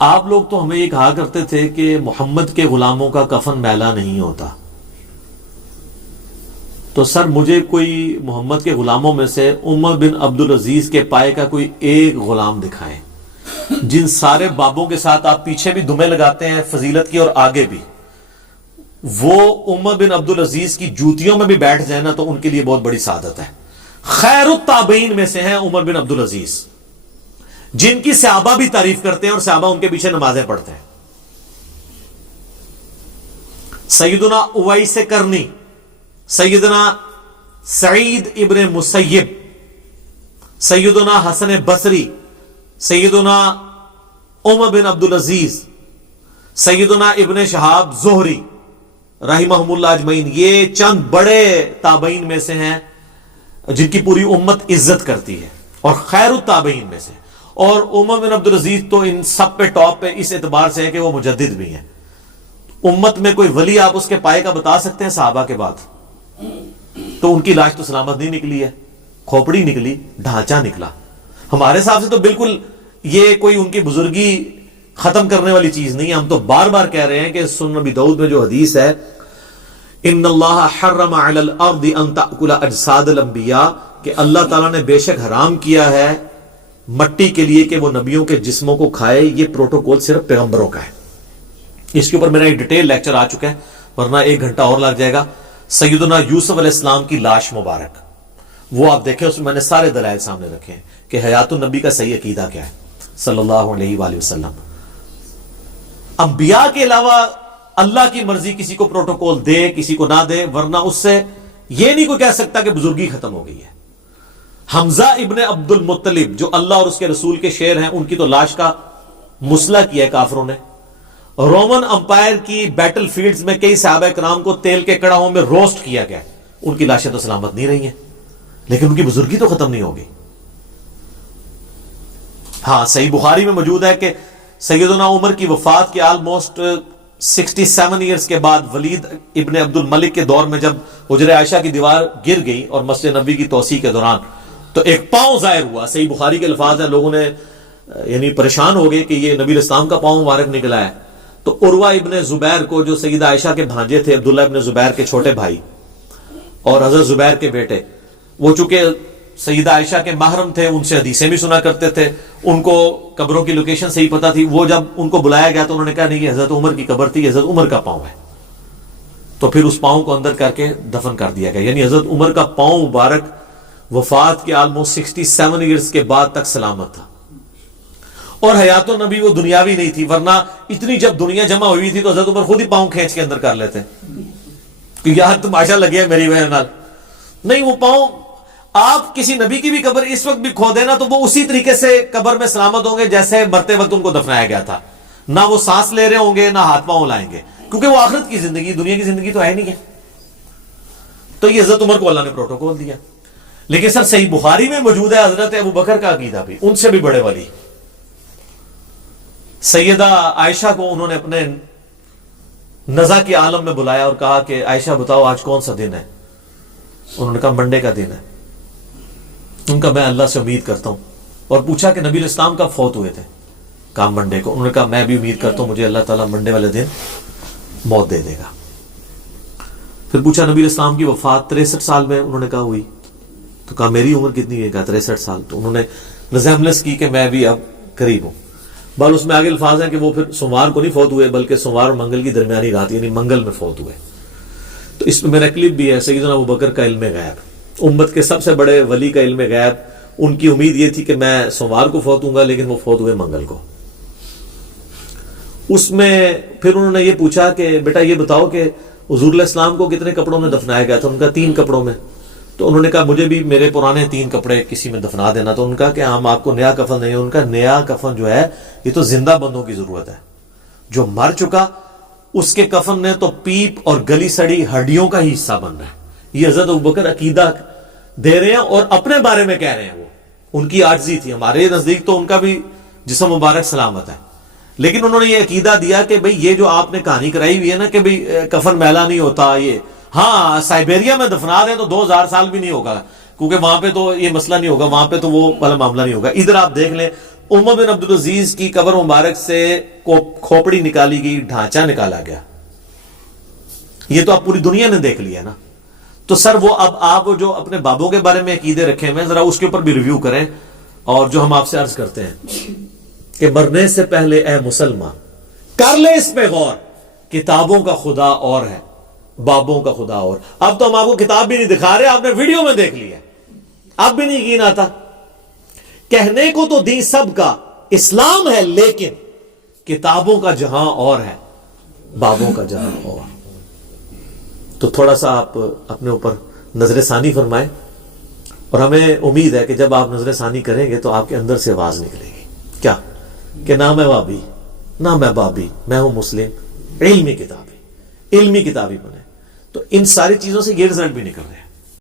آپ لوگ تو ہمیں یہ کہا کرتے تھے کہ محمد کے غلاموں کا کفن میلا نہیں ہوتا، تو سر مجھے کوئی محمد کے غلاموں میں سے عمر بن عبدالعزیز کے پائے کا کوئی ایک غلام دکھائیں، جن سارے بابوں کے ساتھ آپ پیچھے بھی دمیں لگاتے ہیں فضیلت کی اور آگے بھی، وہ عمر بن عبدالعزیز کی جوتیوں میں بھی بیٹھ جائے نا تو ان کے لیے بہت بڑی سعادت ہے۔ خیر التابعین میں سے ہیں عمر بن عبدالعزیز، جن کی صحابہ بھی تعریف کرتے ہیں اور صحابہ ان کے پیچھے نمازیں پڑھتے ہیں۔ سیدنا اویس کرنی، سیدنا سعید ابن مسیب، سیدنا حسن بصری، سیدنا عمر بن عبدالعزیز، سیدنا ابن شہاب زہری رحمہم اللہ اجمعین، یہ چند بڑے تابعین میں سے ہیں جن کی پوری امت عزت کرتی ہے اور خیر التابعین میں سے۔ اور عمر بن عبدالعزیز تو ان سب پہ ٹاپ پہ اس اعتبار سے ہے کہ وہ مجدد بھی ہیں۔ امت میں کوئی ولی آپ اس کے پائے کا بتا سکتے ہیں صحابہ کے بعد؟ تو ان کی لاش تو سلامت نہیں نکلی ہے، کھوپڑی نکلی، ڈھانچہ نکلا۔ ہمارے حساب سے تو بالکل یہ کوئی ان کی بزرگی ختم کرنے والی چیز نہیں ہے۔ ہم تو بار بار کہہ رہے ہیں کہ سنن نبی داؤد میں جو حدیث ہے، ان اللہ حرم علی الارض ان تأکل اجساد الانبیاء، کہ اللہ تعالیٰ نے بے شک حرام کیا ہے مٹی کے لیے کہ وہ نبیوں کے جسموں کو کھائے، یہ پروٹوکول صرف پیغمبروں کا ہے۔ اس کے اوپر میرا ایک ڈیٹیل لیکچر آ چکا ہے، ورنہ 1 گھنٹہ اور لگ جائے گا۔ سیدنا یوسف علیہ السلام کی لاش مبارک، وہ آپ دیکھیں، اس میں نے سارے دلائل سامنے رکھے ہیں کہ حیات النبی کا صحیح عقیدہ کیا ہے صلی اللہ علیہ وآلہ وسلم۔ انبیاء کے علاوہ اللہ کی مرضی کسی کو پروٹوکول دے کسی کو نہ دے، ورنہ اس سے یہ نہیں کوئی کہہ سکتا کہ بزرگی ختم ہو گئی ہے۔ حمزہ ابن عبد المطلب جو اللہ اور اس کے رسول کے شیر ہیں، ان کی تو لاش کا مسئلہ کیا ہے کافروں نے۔ رومن امپائر کی بیٹل فیلڈز میں کئی صحابہ کرام کو تیل کے کڑاہوں میں روسٹ کیا گیا، ان کی لاشیں تو سلامت نہیں رہی ہیں، لیکن ان کی بزرگی تو ختم نہیں ہوگی۔ ہاں، صحیح بخاری میں موجود ہے کہ سیدنا عمر کی وفات کے آلموسٹ 67 ایئرز کے بعد ولید ابن عبد الملک کے دور میں جب حجرہ عائشہ کی دیوار گر گئی اور مسجد نبوی کی توسیع کے دوران تو ایک پاؤں ظاہر ہوا۔ صحیح بخاری کے الفاظ ہیں، لوگوں نے یعنی پریشان ہو گئے کہ یہ نبی علیہ السلام کا پاؤں مبارک نکلا ہے۔ تو عروہ ابن زبیر کو، جو سیدہ عائشہ کے بھانجے تھے، عبداللہ ابن زبیر کے چھوٹے بھائی اور حضرت زبیر کے بیٹے، وہ چونکہ سیدہ عائشہ کے محرم تھے، ان سے حدیثیں بھی سنا کرتے تھے، ان کو قبروں کی لوکیشن صحیح پتہ تھی۔ وہ جب ان کو بلایا گیا تو انہوں نے کہا نہیں، یہ حضرت عمر کی قبر تھی، حضرت عمر کا پاؤں ہے۔ تو پھر اس پاؤں کو اندر کر کے دفن کر دیا گیا، یعنی حضرت عمر کا پاؤں مبارک وفات کے آلموسٹ 67 ایئرز کے بعد تک سلامت تھا۔ اور حیات النبی وہ دنیاوی نہیں تھی، ورنہ اتنی جب دنیا جمع ہوئی تھی تو حضرت عمر خود ہی پاؤں کھینچ کے اندر کر لیتے کہ یار تماشا لگے میری وجہ نال۔ نہیں، وہ پاؤں آپ کسی نبی کی بھی قبر اس وقت بھی کھو دینا تو وہ اسی طریقے سے قبر میں سلامت ہوں گے جیسے مرتے وقت ان کو دفنایا گیا تھا۔ نہ وہ سانس لے رہے ہوں گے، نہ ہاتھ پاؤں لائیں گے، کیونکہ وہ آخرت کی زندگی، دنیا کی زندگی تو ہے نہیں ہے۔ تو یہ حضرت عمر کو اللہ نے پروٹوکول دیا۔ لیکن سر صحیح بخاری میں موجود ہے حضرت ابو بکر کا عقیدہ بھی، ان سے بھی بڑے ولی، سیدہ عائشہ کو انہوں نے اپنے نزا کے عالم میں بلایا اور کہا کہ عائشہ بتاؤ آج کون سا دن ہے؟ انہوں نے کہا منڈے کا دن ہے۔ ان کا میں اللہ سے امید کرتا ہوں، اور پوچھا کہ نبی علیہ السلام کب فوت ہوئے تھے؟ کہا منڈے کو۔ انہوں نے کہا میں بھی امید کرتا ہوں مجھے اللہ تعالیٰ منڈے والے دن موت دے دے گا۔ پھر پوچھا نبی علیہ السلام کی وفات 63 سال میں انہوں نے کہا ہوئی، تو کہا میری عمر کتنی ہے؟ کہا 63 سال۔ تو انہوں نے ریزیمبلنس کی کہ میں بھی اب قریب ہوں۔ بل اس میں آگے الفاظ ہیں کہ وہ پھر سوموار کو نہیں فوت ہوئے بلکہ سوموار اور منگل کی درمیانی رات یعنی منگل میں فوت ہوئے۔ تو اس میں میرا کلپ بھی ہے، سیدنا ابو بکر کا علم غیب، امت کے سب سے بڑے ولی کا علم غیب، ان کی امید یہ تھی کہ میں سوموار کو فوت ہوں گا، لیکن وہ فوت ہوئے منگل کو۔ اس میں پھر انہوں نے یہ پوچھا کہ بیٹا یہ بتاؤ کہ حضور علیہ السلام کو کتنے کپڑوں میں دفنایا گیا تھا؟ ان کا 3 کپڑوں میں۔ تو انہوں نے کہا مجھے بھی میرے پرانے 3 کپڑے کسی میں دفنا دینا۔ تو ان کا کہ ہم آپ کو نیا کفن نہیں، ان کا نیا کفن جو ہے یہ تو زندہ بندوں کی ضرورت ہے، جو مر چکا اس کے کفن نے تو پیپ اور گلی سڑی ہڈیوں کا ہی حصہ بننا ہے۔ یہ حضرت ابوبکر عقیدہ دے رہے ہیں اور اپنے بارے میں کہہ رہے ہیں، وہ ان کی عاجزی تھی۔ ہمارے نزدیک تو ان کا بھی جسم مبارک سلامت ہے، لیکن انہوں نے یہ عقیدہ دیا کہ بھئی یہ جو آپ نے کہانی کرائی ہوئی ہے نا کہ بھئی کفن میلا نہیں ہوتا، یہ ہاں سائبیریا میں دفنا دیں تو 2000 سال بھی نہیں ہوگا، کیونکہ وہاں پہ تو یہ مسئلہ نہیں ہوگا، وہاں پہ تو وہ والا معاملہ نہیں ہوگا۔ ادھر آپ دیکھ لیں عمر بن عبدالعزیز کی قبر مبارک سے کھوپڑی نکالی گئی، ڈھانچہ نکالا گیا، یہ تو اب پوری دنیا نے دیکھ لیا نا. تو سر وہ اب آپ جو اپنے بابوں کے بارے میں عقیدے رکھے ہوئے ہیں ذرا اس کے اوپر بھی ریویو کریں. اور جو ہم آپ سے عرض کرتے ہیں کہ مرنے سے پہلے اے مسلمان کر لے اس پہ غور، کتابوں کا خدا اور ہے، بابوں کا خدا اور. اب تو ہم آپ کو کتاب بھی نہیں دکھا رہے، آپ نے ویڈیو میں دیکھ لیا، اب بھی نہیں یقین آتا. کہنے کو تو دین سب کا اسلام ہے، لیکن کتابوں کا جہاں اور ہے، بابوں کا جہاں اور. تو تھوڑا سا آپ اپنے اوپر نظر ثانی فرمائیں، اور ہمیں امید ہے کہ جب آپ نظر ثانی کریں گے تو آپ کے اندر سے آواز نکلے گی، کیا کہ نہ میں وابی نہ میں بابی، میں ہوں مسلم، علمی کتابی بنے. تو ان ساری چیزوں سے یہ رزلٹ بھی نکل رہے ہیں.